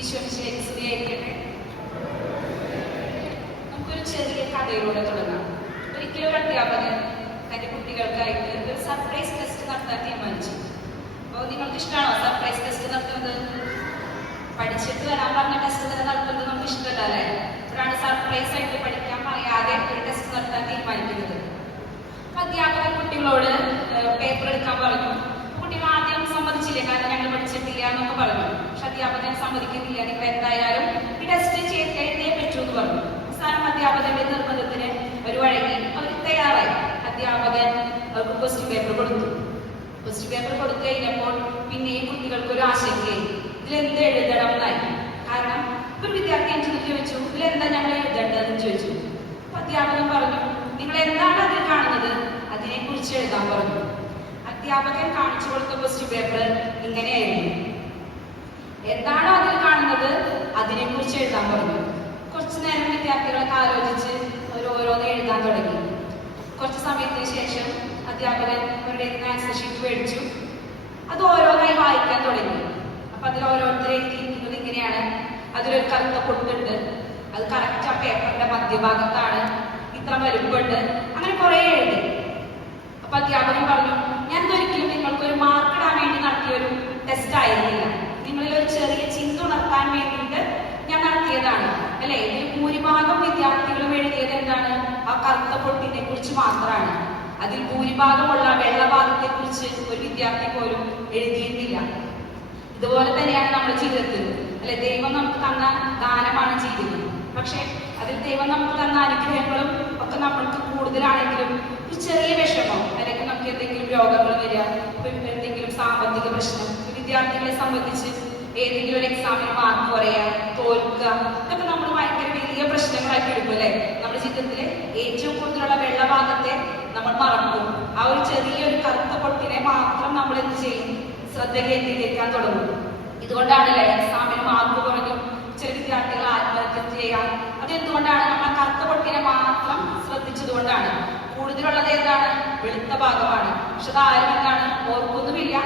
ഈശോമിശിഹായ്ക്ക് സ്തുതിയായിരിക്കട്ടെ. നമുക്കൊരു ചെറിയ കഥയിലൂടെ തുടങ്ങാം. ഒരിക്കലും ഒരു അധ്യാപകൻ തന്റെ കുട്ടികൾക്കായിട്ട് ഒരു സർപ്രൈസ് ടെസ്റ്റ് നടത്താൻ തീരുമാനിച്ചു. അപ്പോൾ നിങ്ങൾക്ക് ഇഷ്ടമാണോ സർപ്രൈസ് ടെസ്റ്റ് നടത്തുന്നത്? പഠിച്ചിട്ട് വരാൻ പറഞ്ഞ ടെസ്റ്റ് തന്നെ നടത്തുന്നത് നമുക്ക് ഇഷ്ടമല്ല അല്ലേ? അപ്പോഴാണ് സർപ്രൈസ് ആയിട്ട് പഠിക്കാൻ പറയാതെ ഒരു ടെസ്റ്റ് നടത്താൻ തീരുമാനിക്കുന്നത്. അപ്പൊ അധ്യാപകൻ കുട്ടികളോട് പേപ്പർ എടുക്കാൻ പറഞ്ഞു. കുട്ടികൾ ആദ്യം സമ്മതിച്ചില്ല, കാരണം ഞങ്ങൾ പഠിച്ചിട്ടില്ല എന്നൊക്കെ പറഞ്ഞു. പക്ഷെ അധ്യാപകൻ സമ്മതിക്കുന്നില്ല, നിങ്ങൾ എന്തായാലും ഈ ടെസ്റ്റ് ചെയ്തേ പറ്റൂ എന്ന് പറഞ്ഞു. അവസാനം അധ്യാപകന്റെ നിർബന്ധത്തിന് ഒരു വഴങ്ങി അവർ തയ്യാറായി. അധ്യാപകൻ അവർക്ക് ക്വസ്റ്റ്യൻ പേപ്പർ കൊടുത്തു. ക്വസ്റ്റ്യൻ പേപ്പർ കൊടുത്തു കഴിഞ്ഞപ്പോൾ പിന്നെയും കുട്ടികൾക്ക് ഒരു ആശങ്കയായി, ഇതിലെന്ത് എഴുതണം എന്നായി. കാരണം ഒരു വിദ്യാർത്ഥി എനിക്ക് ചോദിച്ചു, ഇതിലെന്താ ഞങ്ങൾ എഴുതേണ്ടതെന്ന് ചോദിച്ചു. അപ്പൊ അധ്യാപകൻ പറഞ്ഞു, നിങ്ങൾ എന്താണ് അതിൽ കാണുന്നത് അതിനെ കുറിച്ച് എഴുതാൻ പറഞ്ഞു. അധ്യാപകൻ കാണിച്ചു കൊടുത്ത ക്വസ്റ്റ്യൻ പേപ്പർ ഇങ്ങനെയായിരുന്നു. എന്താണോ അതിൽ കാണുന്നത് അതിനെ കുറിച്ച് എഴുതാൻ പറഞ്ഞു. കുറച്ചു നേരം വിദ്യാർത്ഥികളൊക്കെ ആലോചിച്ച് ഓരോന്ന് എഴുതാൻ തുടങ്ങി. കുറച്ച് സമയത്തിന് ശേഷം അധ്യാപകൻ അവരുടെ ആൻസർ ഷീറ്റ് മേടിച്ചു. അത് ഓരോന്നായി വായിക്കാൻ തുടങ്ങി. അപ്പൊ അതിൽ ഓരോരുത്തർ എഴുതിയിരിക്കുന്നത് ഇങ്ങനെയാണ്: അതിലൊരു കറുത്ത പൊട്ടുണ്ട്, അത് കറക്റ്റ് ആ പേപ്പറിന്റെ മധ്യഭാഗത്താണ്, ഇത്ര വലുപ്പമുണ്ട്, അങ്ങനെ കുറെ എഴുതി. അപ്പൊ അധ്യാപകൻ പറഞ്ഞു, ഞാൻ ഒരിക്കലും നിങ്ങൾക്കൊരു മാർക്ക് ഇടാൻ വേണ്ടി നടത്തിയൊരു ടെസ്റ്റ് ആയിരുന്നില്ല, നിങ്ങളിൽ ഒരു ചെറിയ ചിന്ത ഉണർത്താൻ വേണ്ടിയിട്ട് ഞാൻ നടത്തിയതാണ് അല്ലെ. ഇതിൽ ഭൂരിഭാഗം വിദ്യാർത്ഥികളും എഴുതിയത് എന്താണ്? ആ കറുത്ത പൊട്ടിനെ കുറിച്ച് മാത്രമാണ്. അതിൽ ഭൂരിഭാഗമുള്ള വെള്ളഭാഗത്തെ കുറിച്ച് ഒരു വിദ്യാർത്ഥി പോലും എഴുതിയിരുന്നില്ല. ഇതുപോലെ തന്നെയാണ് നമ്മുടെ ജീവിതത്തിൽ അല്ലെ. ദൈവം നമുക്ക് തന്ന ദാനമാണ് ജീവിതം. പക്ഷെ അതിൽ ദൈവം നമുക്ക് തന്ന അനുഗ്രഹങ്ങളും ഒക്കെ നമ്മൾക്ക് കൂടുതലാണെങ്കിലും ഒരു ചെറിയ വിഷമം, അല്ലെങ്കിൽ നമുക്ക് എന്തെങ്കിലും രോഗങ്ങൾ വരിക, എന്തെങ്കിലും സാമ്പത്തിക പ്രശ്നം, വിദ്യാർത്ഥികളെ സംബന്ധിച്ച് ഏതെങ്കിലും ഒരു എക്സാമിന് മാർക്ക് കുറയുക, തോൽക്കുക, ഇതൊക്കെ നമ്മൾ ഭയങ്കര വലിയ പ്രശ്നങ്ങളാക്കി എടുക്കും അല്ലെ. നമ്മുടെ ജീവിതത്തിലെ ഏറ്റവും കൂടുതലുള്ള വെള്ളഭാഗത്തെ നമ്മൾ മറക്കും. ആ ഒരു ചെറിയൊരു കറുത്ത പൊട്ടിനെ മാത്രം നമ്മൾ എന്ത് ചെയ്യും? ശ്രദ്ധ കേന്ദ്രീകരിക്കാൻ തുടങ്ങും. ഇതുകൊണ്ടാണല്ലേ എക്സാമിന് മാർക്ക് കുറഞ്ഞു ചില വിദ്യാർത്ഥികൾ ആത്മഹത്യ ചെയ്യാം. അതെന്തുകൊണ്ടാണ്? നമ്മൾ കറുത്ത പൊട്ടിനെ മാത്രം ശ്രദ്ധിച്ചതുകൊണ്ടാണ്. കൂടുതലുള്ളത് ഏതാണ്? വെളുത്ത ഭാഗമാണ്. പക്ഷെ അതാരും എന്താണ് ഓർക്കുന്നുമില്ല,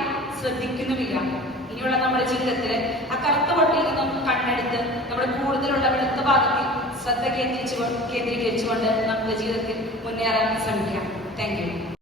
ശ്രദ്ധിക്കുന്നുമില്ല. ഇനിയുള്ള നമ്മുടെ ജീവിതത്തിൽ ആ കറുത്ത പൊട്ടിയിൽ നിന്നും കണ്ണെടുത്ത് നമ്മുടെ കൂടുതലുള്ള വെളുത്ത ഭാഗത്തിൽ ശ്രദ്ധ കേന്ദ്രീകരിച്ചുകൊണ്ട് നമ്മുടെ ജീവിതത്തിൽ മുന്നേറാൻ ശ്രമിക്കാം. Thank you.